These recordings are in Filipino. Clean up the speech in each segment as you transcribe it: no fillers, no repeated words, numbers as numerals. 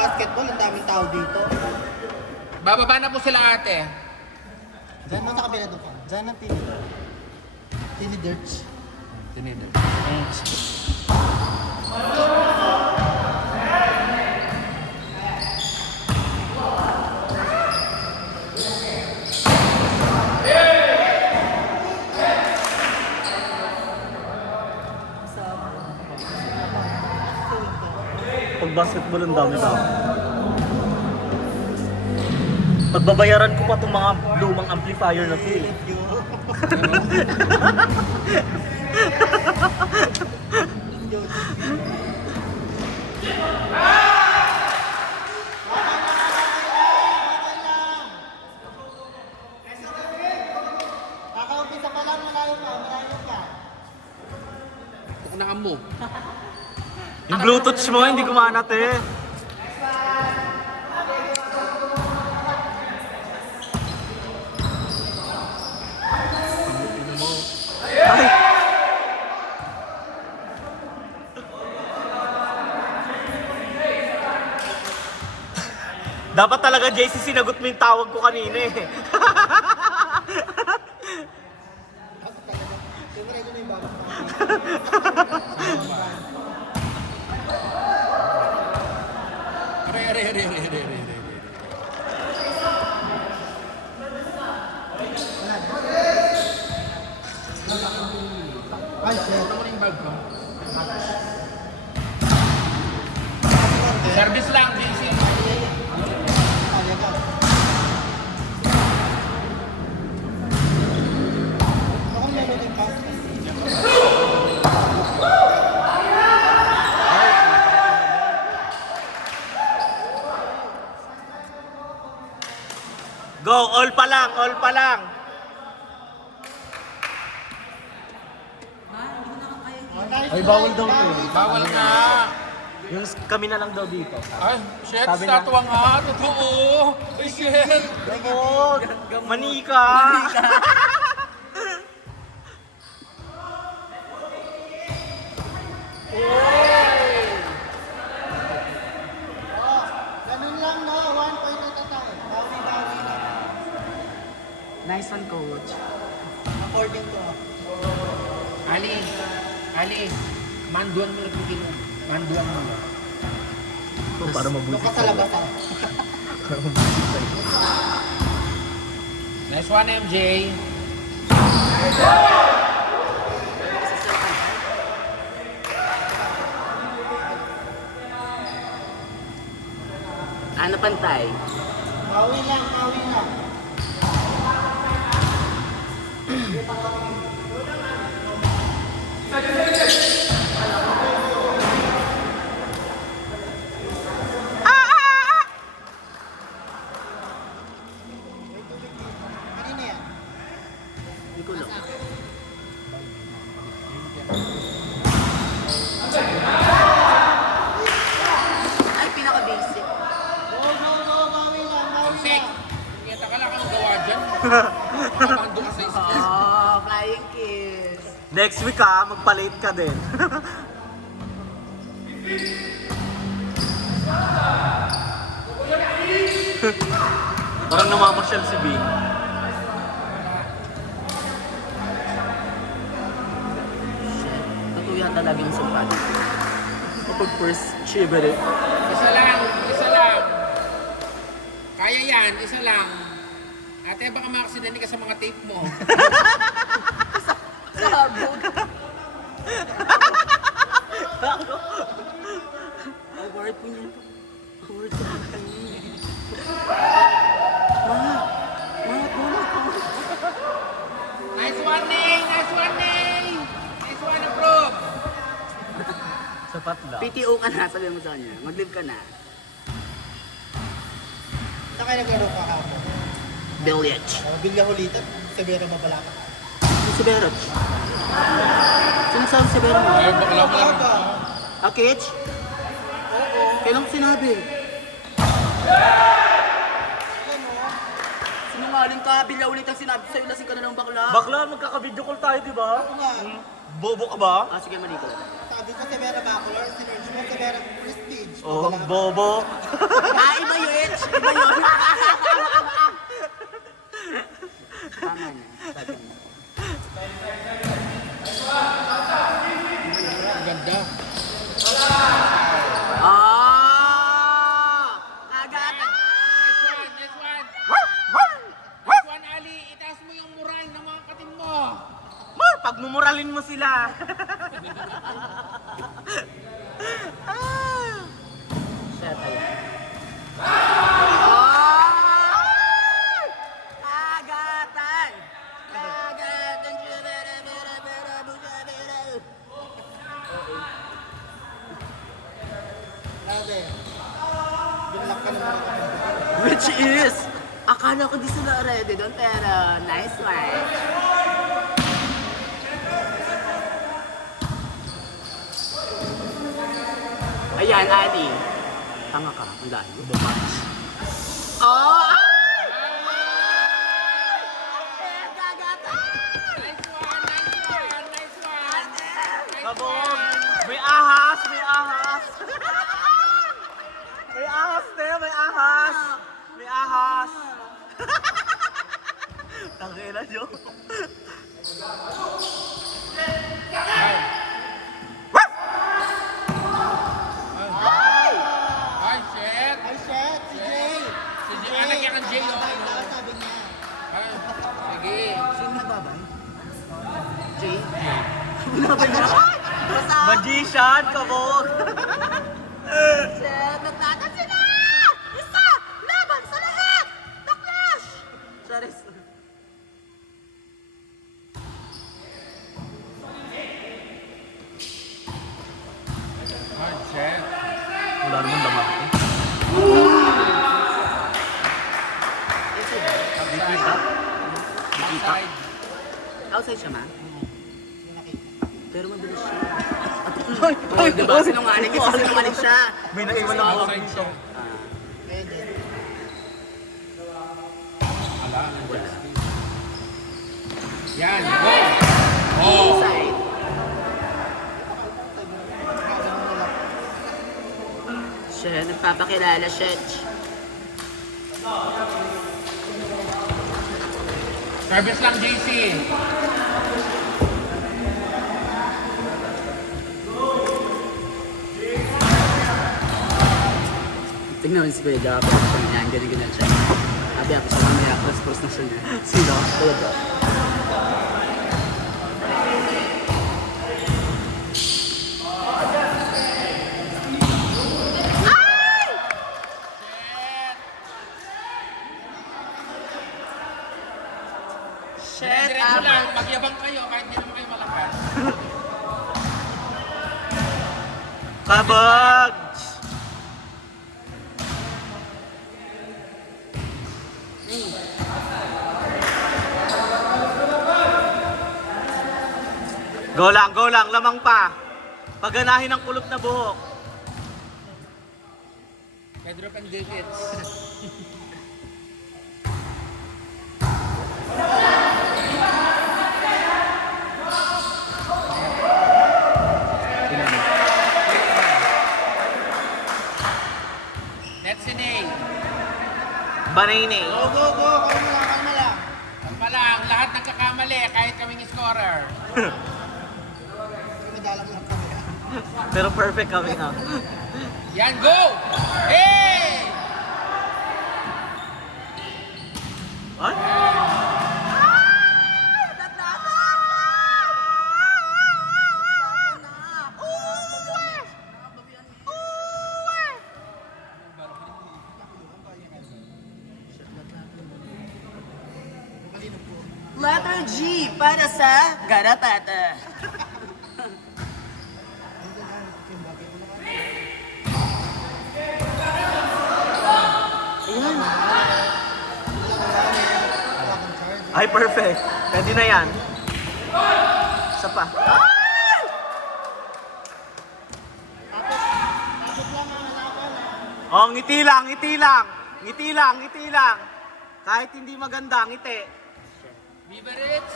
basketball, ang daming tao dito. Bababa na po sila ate. Diyan mo sa kabila doon ka. Diyan ang tinidor. Tinidorch. Tinidor. Pag basketball ang dami tao. Pagbabayaran ko pa itong mga lumang amplifier na to eh. Kakaumpisa pa lang, malayo ka. Kukunaan mo. Yung Bluetooth mo, hindi kumanat eh. Ay! Dapat talaga JC sinagot mo yung tawag ko kanina eh. Siyempre, ito na yung babak pa. Are. Ay, shit. Ano mo yung bag ko? Service lang, JC. Kaya ka. Baka meron din pass. Go, all pa lang, all pa lang. Ay, bawal daw to eh. Bawal nga. Yung kami na lang daw dito. Ay, shit, Sabi na- statwa nga. Totoo. Ay, shit. Gamot! Manika! Ganun lang, no? 1 point at a time. Bawi-bawi lang. Nice one, coach. According to... Ali, manduan mo na pikin mo. Manduan mo. Para Doon mabuti. ka sa labas, ah. Nice one, MJ. Ano pantay? Bawi lang. Kanina yan? Hindi ko lang. Ay, pinaka-basic. Go, bawi lang. Sek. Kita ka lang ang gawa dyan. Mamando ka sa skills. Oh, flying kiss. Next week ha, magpa-late ka din. Parang namamasyal si Bing. Totoo yan talaga yung sumpa dito. Kapag first shiver eh. Isa lang. Kaya yan, isa lang. Ate, baka makasidani ka sa mga tape mo. Sabog. Award po niya. Award po niya. Nice one, Ning! Nice one, approve! Sapat lang. PTO ka na, sabihin mo sa kanya. Mag-live ka na. Saan kayo naglaro ka kapon? Billiage. Bilya hulitan. Severo mabalaka. Si Berot. Sinasabi si Berot mo? Ay, bakla mo lang. Akich? Oo. Kailan ko sinabi? Sinungaling ka, bilya ulit ang sinabi sa'yo, lasing ka na ng bakla. Bakla, magkaka-video call tayo, di ba? Ako nga. Bobo ka ba? Ah, sige, mali ko lang. Sabi Dito si Vera Bacolor, si Nerge mo, si Vera Prestige. Oh, bobo. Iba yun. Iba yun. Tama niya. Sabi niya. Ang ganda. Agad. Nice one, nice one. Nice one, Ali. Itaas mo yung moral ng mga katim mo. Pagmumuralin mo sila. Shit, ayan. Agatan. Agatan. Grabe. Binalak ka naman ako. Which is, akala ko di sila ready doon, pero nice one. Ayan, Ali. Tanga ka, ang layo. Oh! Ay! Gagatan! Nice one, nice one, nice one. Nice Kabog. one. May ahas, may ahas. May ahas, te, may ahas. May ahas. Tangina nyo. Ay, shit. Ay, shit! Si Jay! Si Jay. Ah, nagyan kang Jay, oh. Babay daw, sabi niya. Ay, sige. Sino nagbabay? Jay? Nabay mo? Basta! Magician, kabog. Shit! Nagtatan sila! Isa! Laban sa lahat! The Clash! Sorry. Ay, shit. Wala naman damag. Outside. Outside siya, ma? Yung nakita. Pero mabilis siya. Oh, diba? Sinungaling kasi sinungaling siya. May naiwan na ako. Outside siya. Pwede. Wala. Yan, go. Oh. Inside. Siya, nagpapakilala siya. Service lang, JC. Tingnan mo si Kuya Jaka, siya niyan, ganyan-ganyan siya. Sabi ako sa mamaya, cross-cross na siya niya. Sino? Kuya Jaka. Diretso lang, magyabang kayo kahit hindi naman kayo malakas. Kabog. Go lang, lamang pa. Paganahin ang kulot na buhok. Pedro and digits. That's an A. Banayne. Go, go, go! Kalma lang, kalma lang. Kalma lang, lahat nagkakamali kahit kaming scorer. Madalang lang kami. Pero perfect kami ha. Yan, go! Hey! Ay? Letter G para sa Garapata. Ay, perfect. Pwede na yan. Isa pa. Oh, ngiti lang, ngiti lang. Ngiti lang, ngiti lang. Kahit hindi maganda, ngiti. Viva Ritz!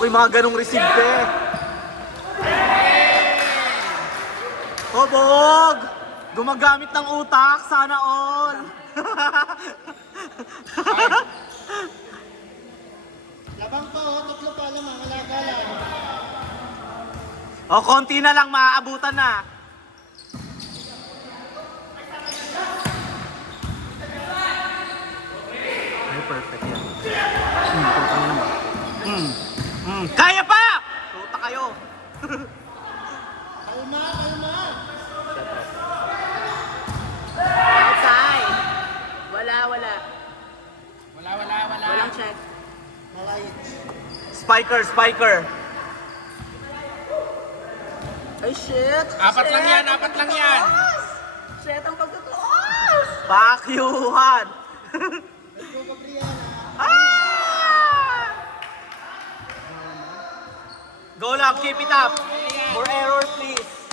ko yung mga ganong receive eh. Hobog! Gumagamit ng utak, sana all. Labang to, tatlo pa lang, mga alaga lang. O, konti na lang, maaabutan na. Ay, perfect yan. Putang ina mo. Kaya pa! Puta kayo. Kalma, kalma. Outside. Wala. Wala. Walang check. Malait. Spiker. Ay, shit. Apat lang yan. Shit, ang pagtutuos. Pakyuhan. Let's go, Gabriela. Go lang, keep it up. More error, please.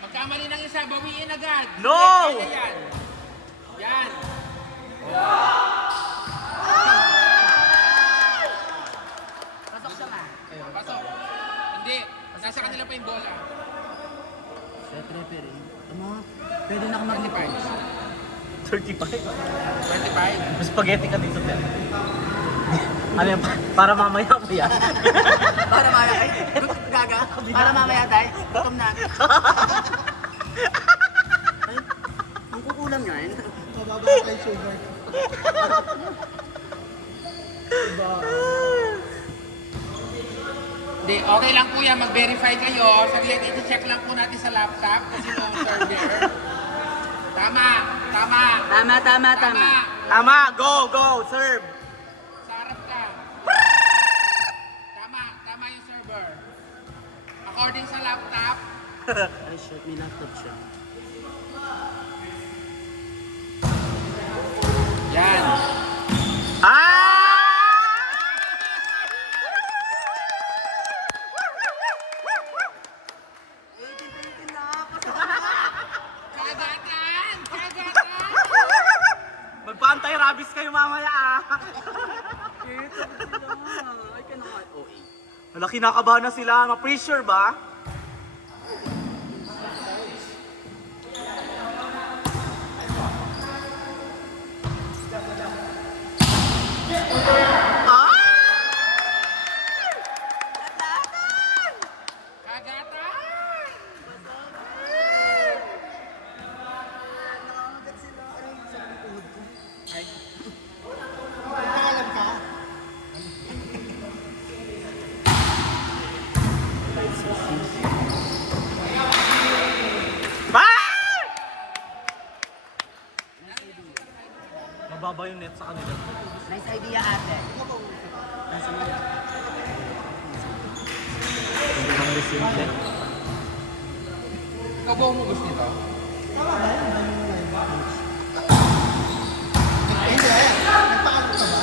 Magkamali ng isa, bawiin agad. No! Kaya yan. Yan. Pasok siya nga. Pasok. Hindi. Nasa kanila pa yung bola. Shit, referee. Tama. Pwede na ako mag-report. 35. 25. Spaghetti ka dito, Tel. Ano yan? Para mamaya mo yan. Para mamaya, ay, gaga. Para mamaya, day. Gutom na. Ay, ang kukulang nga yun. Mababa ko kay sugar. Hindi, okay lang po yan. Mag-verify kayo. Saglit, iti-check lang po natin sa laptop kasi no server. Tama. Tama, go, serve. Sa harap ka. Tama yung server. According sa laptop, Ay, shit, may laptop siya. yan. Kagatan! Magpa-antay rabies kayo mamaya ah. Ay, kanaman. Okay. Wala, kinakabahan na sila. Ma-pressure ba? Kagatan! Pagkakalam ka. Mababa yung net sa kanila. Nice idea, ate. Ikaw ba umubos nito? Tama ba yun? Dami mo live coach. Hindi, nagpakalam ka ba?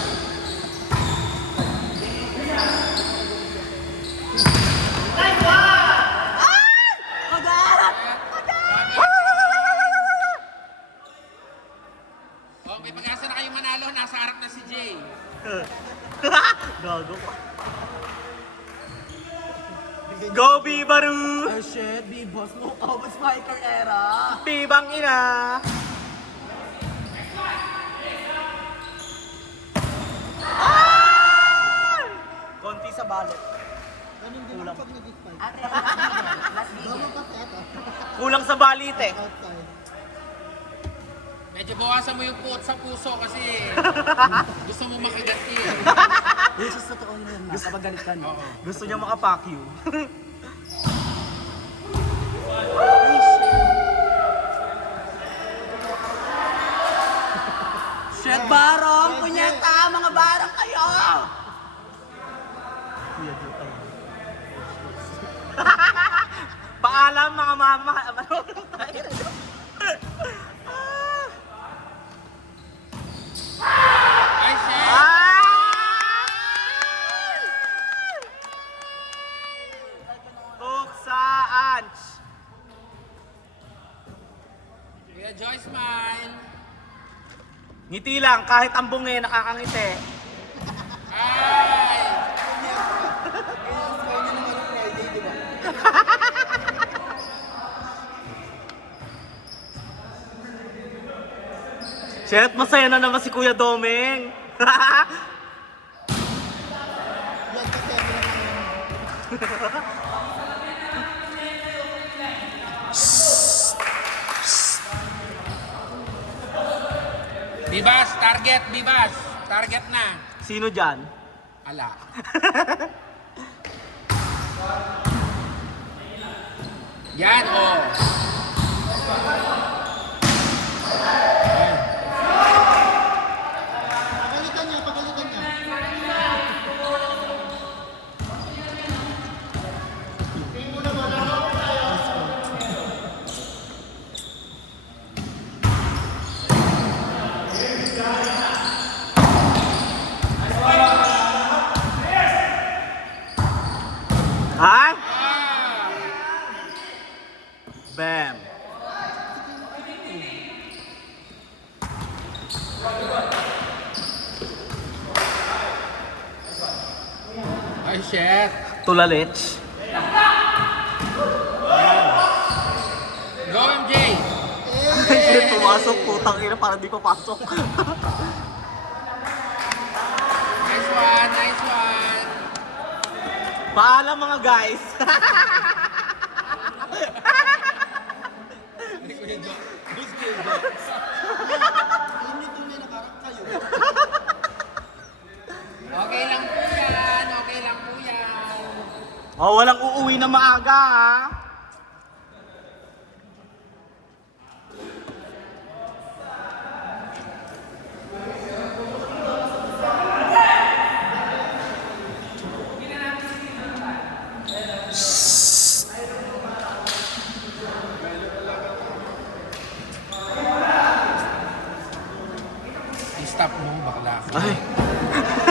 Oh, may pag-asa na kayong manalo. Nasa harap na si Jay. Gago pa. Go, Bibaru! Ay, shit, B-boss mo. Oh, spiker era. Bibang ina! Konti sa balot. Ganun din ako pag nag-spike. Ate, last video. Ganun kasi ito. Kulang sa balit eh. Outside. Medyo bawasan mo yung quote sa puso kasi gusto mo makagat eh. Which is totoo yun, ma. Kapag galit ka, no? Gusto niya makapack you. Shit, barong! Punyeta! Mga barong kayo! Paalam mga mama. Ay, shit! Tuksaan. Kuya Joy, smile. Ngiti lang, kahit ang bungi nakakangiti. Ay! Shit, masaya na naman si Kuya Domeng. Yan kasi ako naman. Bibas, target, Bibas. Target na. Sino dyan? Ala. Yan, oh. Pagalitan niya, pagalitan niya. Ha? Ah. Bam. Ay, shit. Tulalets. Go, MJ. Shit, pumasok. Putang ina, parang di papasok. Nice one, nice one. Paalam mga guys. Alam niyo tunay na parang kayo. Okay lang po yan, okay lang po yan. Oh, walang uuwi na maaga ha. I-stop mo, bakla. Ay.